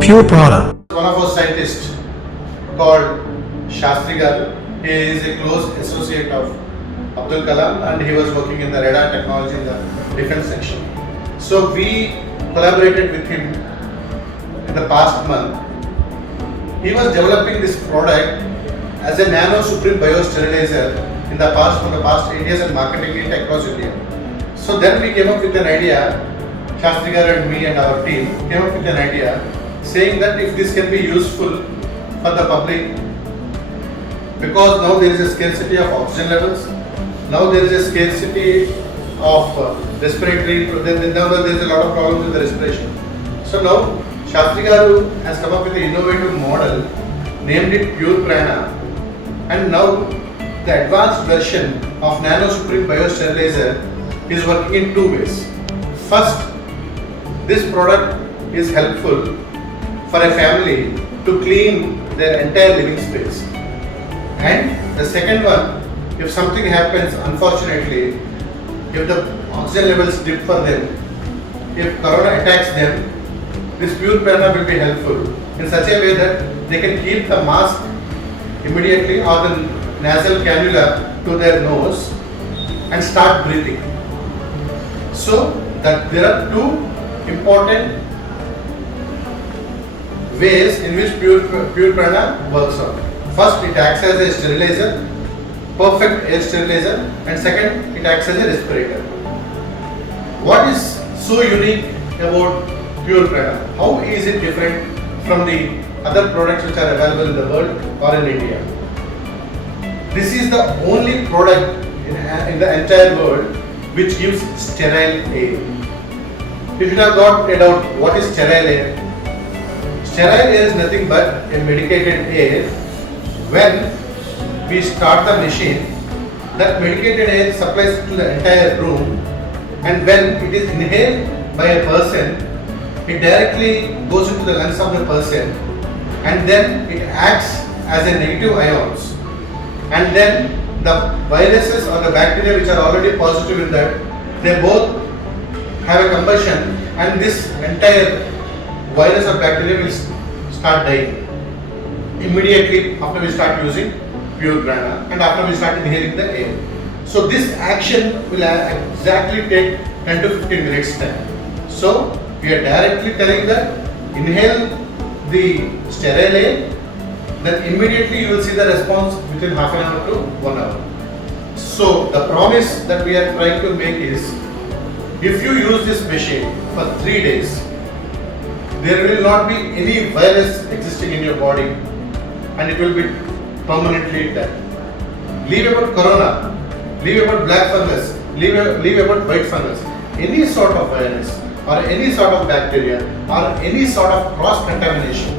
Pure product. One of our scientists called Shastri Garu. He is a close associate of Abdul Kalam and he was working in the radar technology in the defense section. So we collaborated with him in the past month. He was developing this product as a nano supreme biosterilizer in the past for the past 8 years and marketing it across India. So then we came up with an idea, Shastri Garu and me and our team came up with an idea saying that if this can be useful for the public, because now there is a scarcity of oxygen levels, now there is a scarcity of respiratory, now there is a lot of problems with the respiration. So now Shastri Garu has come up with an innovative model, named it Pure Prana, and now the advanced version of Nano Supreme Biosterilizer is working in two ways. First, this product is helpful for a family to clean their entire living space. And the second one, if something happens, unfortunately, if the oxygen levels dip for them, if corona attacks them, this Pure Prana will be helpful in such a way that they can keep the mask immediately or the nasal cannula to their nose and start breathing. So that there are two important ways in which Pure Prana works out. First, it acts as a sterilizer, perfect air sterilizer, and second, it acts as a respirator. What is so unique about Pure Prana? How is it different from the other products which are available in the world or in India? This is the only product in the entire world which gives sterile air. You should have got a doubt, what is sterile air? Sterile air is nothing but a medicated air. When we start the machine, that medicated air supplies to the entire room, and when it is inhaled by a person, it directly goes into the lungs of the person, and then it acts as a negative ions, and then the viruses or the bacteria which are already positive in that, they both have a combustion, and this entire virus or bacteria will start dying immediately after we start using Pure Prana and after we start inhaling the air. So this action will exactly take 10 to 15 minutes time. So we are directly telling that inhale the sterile air, then immediately you will see the response within half an hour to 1 hour. So the promise that we are trying to make is, if you use this machine for 3 days, there will not be any virus existing in your body and it will be permanently dead. Leave about corona, leave about black fungus, leave about white fungus. Any sort of virus or any sort of bacteria or any sort of cross contamination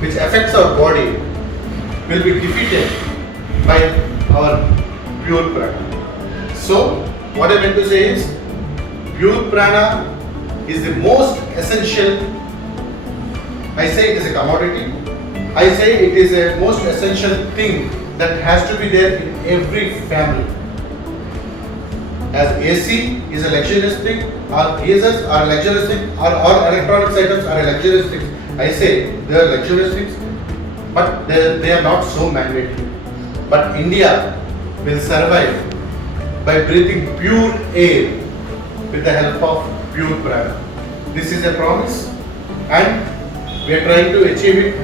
which affects our body will be defeated by our Pure Prana. So what I meant to say is, Pure Prana is the most essential. I say it is a commodity. I say it is a most essential thing that has to be there in every family. As AC is a luxurious thing, or ESS are a luxurious thing, or electronics items are a luxurious thing. I say they are luxurious things, but they are not so mandatory. But India will survive by breathing pure air with the help of Pure Prana. This is a promise, and we are trying to achieve it,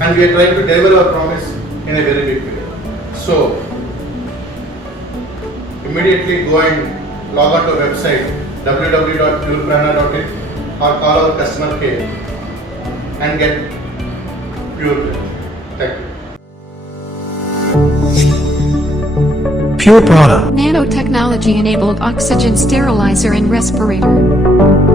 and we are trying to deliver our promise in a very big way. So immediately go and log on to our website www.pureprana.in or call our customer care and get Pure Prana. Thank you. Pure product. Nanotechnology enabled oxygen sterilizer and respirator.